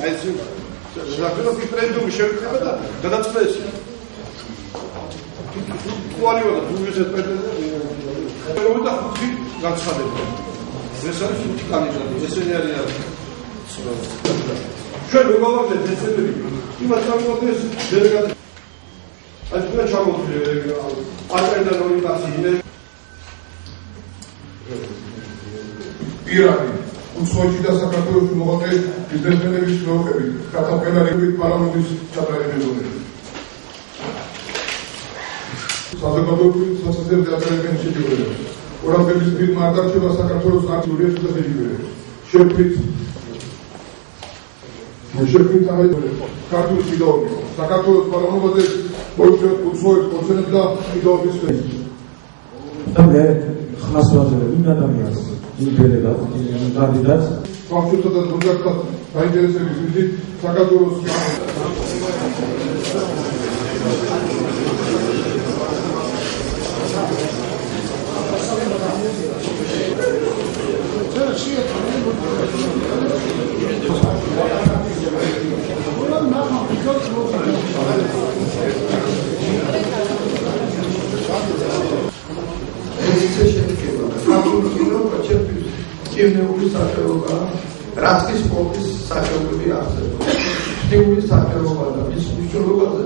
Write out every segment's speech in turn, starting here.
Zakon referendumi შევიხება და გადაწყდეს. Κουალιოდა, თუნდაც პრეზიდენტი და ხუთი განცხადება. ეს არის ხუთი კანდიდატი, ესენი არიან. ჩვენ მოვავარდეთ ესენები. იმას წარმოადგენს დელეგატი. აი თქვენ ჩამოვიდეთ პარტიიდან ორიენტაცია. ირაკლი უცხოეთში და საქართველოში მოღვაწე ბიზნესმენების მეოხებით კათალიკურით პარლამენტის ჩატარებულები. საზოგადოებრივი სოციალური აკადემიის ინსტიტუტი. ორგანიზების მით მარდარჩება საქართველოს ნაციონალური უსაფრთხოების. შეფრით არის ქართული კიდოვანი. საქართველოს პარლამენტზე მოიწვიეთ უცხოეთ კონცერნებს და კიდობის ფეის. მე ხმას ვაძლევ იმ ადამიანს, იმ კანდიდატს, კონსულტანტთა და პროექტთა დაინტერესების მიზნით საქართველოს რაც კი სპორტის სახეობები არსებობს. სტიმულის სახეობა და მის მნიშვნელობაზე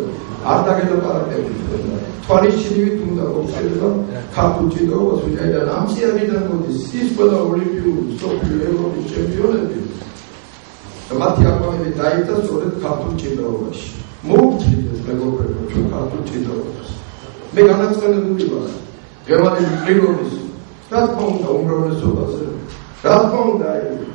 არ დაგელაპარაკებთ. თვალისჩინივით უნდა მოგხდება ქართულ ჭიდაობას, ვინაიდან ამ წიაღიდან მოდის ის ყველა ოლიმპიური, მსოფლიო, ევროპის ჩემპიონები და მათი აკვანები დაიწყო სწორედ ქართულ ჭიდაობაში. მოვუწიეთ მეგობრებო, ჩვენ ქართულ ჭიდაობას. მე განაცხადებული ვარ გერმანიის ლიგის რა თქმა უნდა უმრავლესობაზე რა თქმა უნდა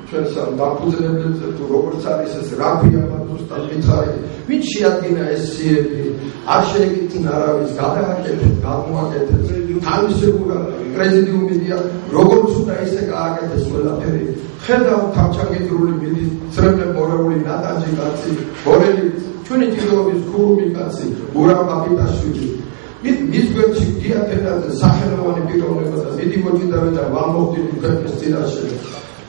ჩვენ სამ დაფუძნებელზე თუ როგორც არის ეს რა ქვია მათუსთან მითხარი ვინ შეადგინა ეს სიები არ შეეკითხინ არავის გადააკეთეთ გამოაკეთეთ თავისებურა პრეზიდიუმია როგორც უნდა ისე გააკეთეს ყველაფერი ხედავ თავჩაგედრული მიწრებნე მორეული ნატანჯი კაცი ბორელი ჩვენი ჭიდაობის ქურუმი კაცი ურამ აბიტაშვილი მის გვერდში დიათენაზე სახელოვანი პიროვნება და დიდი მოჭიდავე და ვალმოხდილი ქვეყნის წინაშე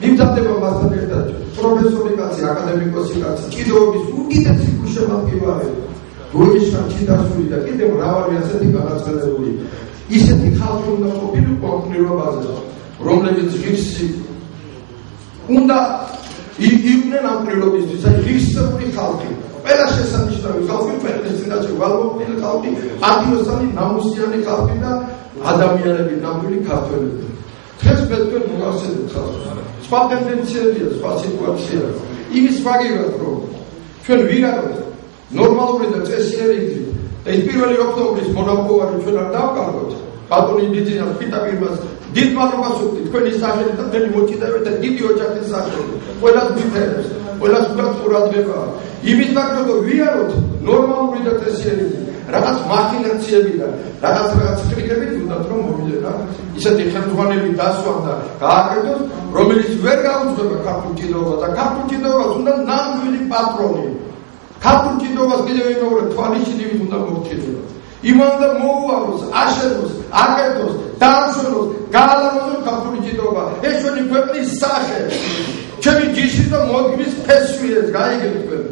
მიმზადება მასთან ერთად პროფესორი კაცი აკადემიკოსი კაცი ჭიდაობის უდიდესი გულშემატკივარი გურიშან ჩიტაშვილი და კიდევ მრავალი ასეთი განაცხადებული ისეთი ხალხი უნდა ყოფილიყო ყოფნილობაზე რომლებიც ღირსი უნდა იყვნენ ამ პრილობისთვის აი ღირსეული ხალხი ყველა შესანიშნავი ხალხი ქვეყნის წინაშე ვალმოხდილი ხალხი პატრიოტული ნამუსიანი ხალხი და ადამიანები ნამდვილი ქართველები დღეს მეტყვი მოგახსენებთ ხალხს სხვა ტენდენციებია სხვა სიტუაციაა იმის ვაგებად რომ ჩვენ ვიღაროთ ნორმალური და წესიერი გზით და ის 1 ოქტომბრის მონაპოვარი ჩვენ არ დავკარგოთ ბატონი დიდინას პიტაპირმას დიდ მადლობას ვუხდით თქვენი სახელით და თქვენი მოჭიდავეთ და დიდი ოჯახის სახელით ყველას გითხრებს ყველას გაწურადღება იმის მაგდო ვიაროთ ნორმალური და წესიერი რაღაც მახინაციები და რაღაც ტრიკებით უნდათ რომ მოვიდნენ ისეთი ხელმძღვანელი დასვა და გააკეთოს რომელიც ვერ გაუძღვება ქართულ ჭიდაობას და ქართულ ჭიდაობას უნდა ნამდვილი პატრონი ქართულ ჭიდაობას კიდევ მეორე თვალისჩინივით უნდა მოვჭიდოთ იმან და მოუაროს აშენოს აკეთოს დაამშვენოს გაალამაზოს ქართული ჭიდაობა ეს ჩვენი ქვეყნის სახე ჩემი ჯიში და მოდგვის ფესვიეს გაიგეთ თქვენ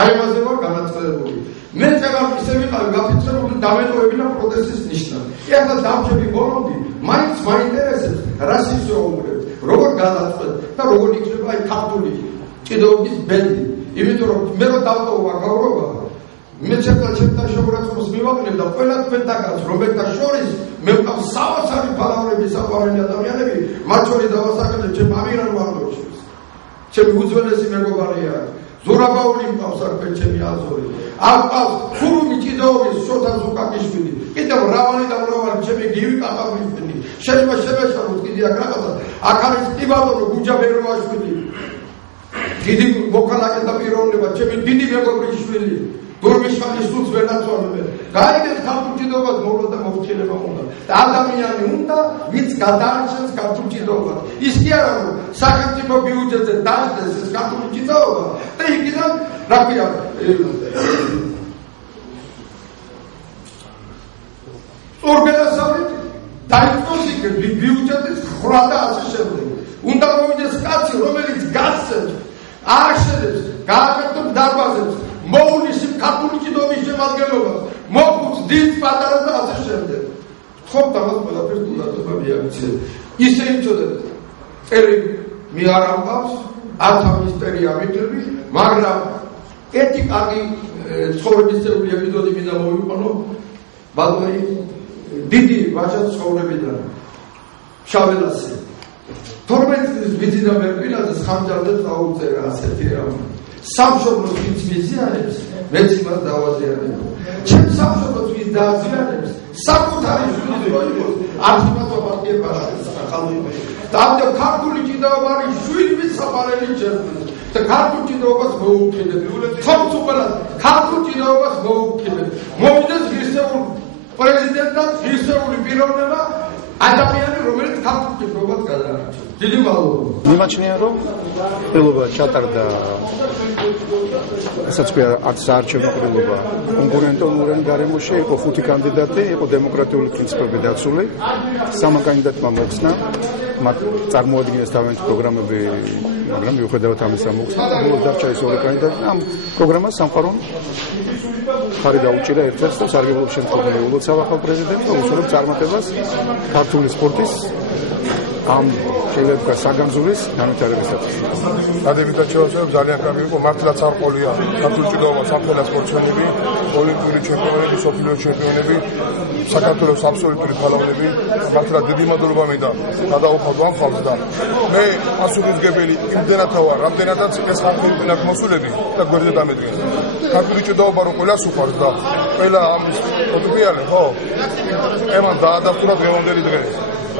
აი ამაზე ვარ განაცხადებული მე წეგარ ისე ვიყავი გაფიცრებული დამეტოვებინა პროტესტის ნიშნად ეხლა დამჭები ბოლომდი მაინც მაინტერესებს რა სიძულობებს როგორ გადაწყვეტ და როგორ იქნება აი ქართული ჭიდაობის ბენდი იმიტომ რომ მე რო დავტოვა გავრობა მე ჩემთან შეურაცხყოფს მივაყენებ და ყველა თქვენთაგანს რომელთა შორის მე ვყავ საოცარი პალავრების საყვარელი ადამიანები მათ შორის დავასახელებ ჩემ ამირან ვარდოშის ჩემი უძველესი მეგობარია ზურაბაული მყავს არქვენ ჩემი აზორი არ ყავს ხურუმი ჭიდაობის შოთა ზუკაკიშვილი კიდევ მრავალი და მრავალი ჩემი გივი კაკაბიშვილი შეიძლება შემეშალოთ კიდე აქ რაღაცა აქ არის ტიბატონო გუჯაბეროაშვილი დიდი მოქალაქე და პიროვნება ჩემი დიდი მეგობრის შვილი გურმიშანის სულს ვერ დაწვალებენ გაიგეთ ქართულ ჭიდაობას მოვლა და მოვჭილება უნდა და ადამიანი უნდა ვინც გადაარჩენს ქართულ ჭიდაობას ის კი არა რომ სახელმწიფო ბიუჯეტზე დაიწყეს ეს ქართული ჭიდაობა და იქიდან რა ქვია ორგანიზებით დაიწყოს იქ ბიუჯეტის ხრა და ასე შემდეგ უნდა მოვიდეს კაცი რომელიც გასცემს ააშენებს გააკეთოს ამას ყველაფერს დუდატობა მიაქციეს. ისე იცოდეთ, წერი მე არ ამყავს, 1000 მისტერი ამიტები, მაგრამ ერთი კარგი ცხოვრებისეული ეპიზოდი მინდა მოვიყვანო, ბატონი დიდი ვაჟა ცხოვრებიდან შაველასი 12 წლის ვიძინა მერპილაძე ხამჯარდად დაუწერა ასეთი რამ სამშობლოს ვინც მიზიანებს მეც იმას დავაზიანებ ჩემ სამშობლოს ვინც დააზიანებს საკუთარი შვილი რო იყოს არქიმატო პარტია ხალხი და ქართული ჭიდაობა არის შვიდის საფარელი ჯერმის და ქართულ ჭიდაობას მოუქედეთ თუმცა ყველა ქართულ ჭიდაობას მოუქედეთ მოვიდეს ღირსეულ პრეზიდენტად ღირსეული პიროვნება ადამიანი რომელიც ქართულ ჭიდაობას გადაარჩევს დიდი მადლობა მიმაჩნია რომ ყრილობა ჩატარდა ასაც ქვია არც საარჩევნო ყრილობა კონკურენტულ გარემოში იყო 5 კანდიდატი იყო დემოკრატიული პრინციპები დაცული 3 კანდიდატმა მოხსნა მათ წარმოადგენს თავიანთი პროგრამები მაგრამ მიუხედავად ამისა მოხსნა ბოლოს დარჩა ის 2 კანდიდატი ამ პროგრამას სამყარომ ხარი დაუჭირა ერთ-ერთს და სარგებლობს შემთხვევაში ულოცავ ახალ პრეზიდენტს და უსურვებს წარმატებას ქართული სპორტის ამ შეიძლება საგანძურის განვითარებისათვის. დადებითად შევასრულებ ძალიან კარგი იყო მართლაც არ ყოლია ქართული ჭიდაობა საფრთხე სპორტსმენები, ოლიმპიური ჩემპიონები, მსოფლიო ჩემპიონები, საქართველოს აბსოლუტური ფალავნები, მართლაც დიდი მადლობა მინდა გადაუხადო ამ ხალხს და მე პასუხისმგებელი იმდენად ვარ, რამდენადაც ეს ხალხი იქნებ მოსულები და გვერდზე დამედგეს. ქართული ჭიდაობა რო ყველას უყვარს და ყველა ამის პოტენციალი ხო? ემან დაადასტურა დღევანდელი დღე.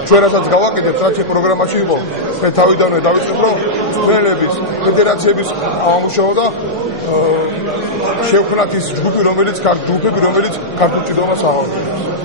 ჩვენ რასაც გავაკეთებთ, რაც პროგრამაში იყო, მე თავიდანვე დავიწყებ, რომ წვრილების, ფედერაციების ამუშავა და შევქმნათ ის ჯგუფი, რომელიც ქართულ ჭიდაობას აღავლენს.